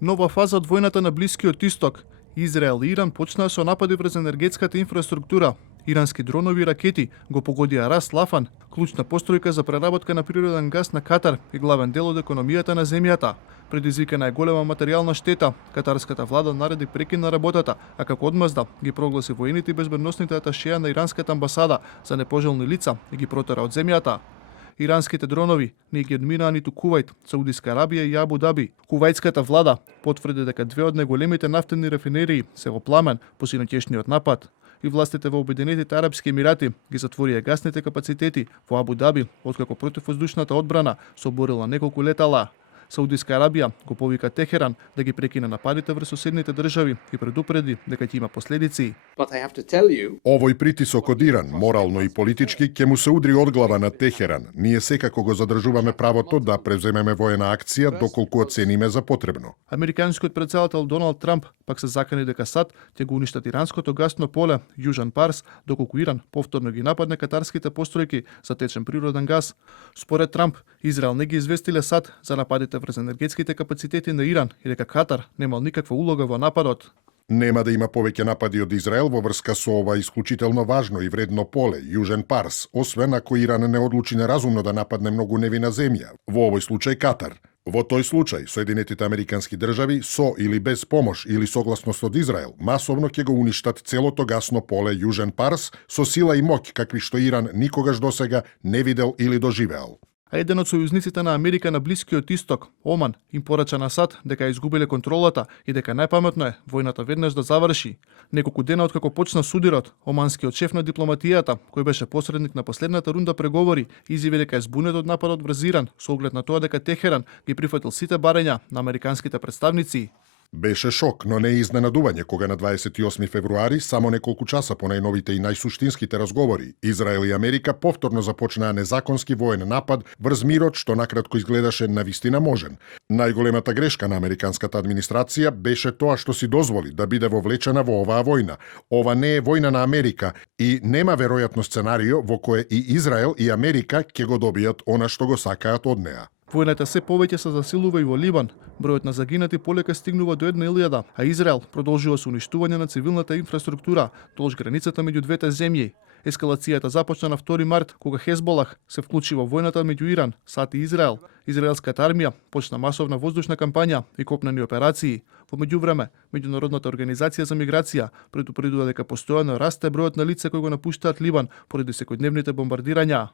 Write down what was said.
Нова фаза од војната на Блискиот Исток. Израел и Иран почнаа со напади врз енергетската инфраструктура. Ирански дронови и ракети го погодија Рас Лафан, клучна постројка за преработка на природен газ на Катар и главен дел од економијата на земјата. Предизвикана е голема материјална штета. Катарската влада нареди прекин на работата, а како одмазда ги прогласи воените и безбедносните аташеа на иранската амбасада за непожелни лица и ги протера од земјата. Иранските дронови не ги одминаа ниту Кувајт, Саудиска Арабија и Абу Даби. Кувајтската влада потврди дека две од најголемите нафтени рафинерии се во пламен по синоќешниот напад. И властите во Обединетите Арапски Емирати ги затворија гасните капацитети во Абу Даби, откако противвоздушната одбрана соборила неколку летала. Саудиска Арабија го повика Техеран да ги прекине нападите врз соседните држави и предупреди дека ќе има последици. Овој притисок од Иран, морално и политички, ќе му се удри од глава на Техеран. Ние секако го задржуваме правото да преземеме воена акција доколку оцениме за потребно. Американскиот претседател Доналд Трамп пак се закани дека САД ќе го уништат иранското гасно поле Јужен Парс, доколку Иран повторно ги нападне катарските постројки за течен природен газ. Според Трамп, Израел не ги известиле САД за нападите врз енергетските капацитети на Иран и дека Катар немал никаква улога во нападот. Нема да има повеќе напади од Израел во врска со ова исклучително важно и вредно поле, Јужен Парс, освен ако Иран не одлучи неразумно да нападне многу невина земја, во овој случај Катар. Во тој случај, Соединетите Американски држави со или без помош или согласност од Израел, масовно ќе го уништат целото гасно поле Јужен Парс со сила и моќ какви што Иран никогаш досега не видел или доживеал. А еден од сојузниците на Америка на Блискиот Исток, Оман, им порача на САД дека ја изгубиле контролата и дека најпаметно е војната веднаш да заврши. Неколку дена откако почна судирот, оманскиот шеф на дипломатијата, кој беше посредник на последната рунда преговори, изјави дека е збунет од нападот врз Иран, со оглед на тоа дека Техеран ги прифатил сите барања на американските представници. Беше шок, но не изненадување кога на 28 февруари, само неколку часа по најновите и најсуштинските разговори, Израел и Америка повторно започнаа незаконски воен напад врз мирот што накратко изгледаше навистина можен. Најголемата грешка на американската администрација беше тоа што си дозволи да биде вовлечена во оваа војна. Ова не е војна на Америка и нема веројатно сценарио во кое и Израел и Америка ќе го добијат она што го сакаат од неа. Војната се повеќе се засилува и во Либан. Бројот на загинати полека стигнува до 1.000, а Израел продолжува со уништување на цивилната инфраструктура долж границата меѓу двете земји. Ескалацијата започна на 2 март, кога Хезболах се вклучи во војната меѓу Иран, САД и Израел. Израелската армија почна масовна воздушна кампања и копнени операции. Во меѓувреме, Меѓународната организација за миграција предупредува дека постојано расте бројот на лица кои го напуштаат Либан поради секојдневните бомбардирања.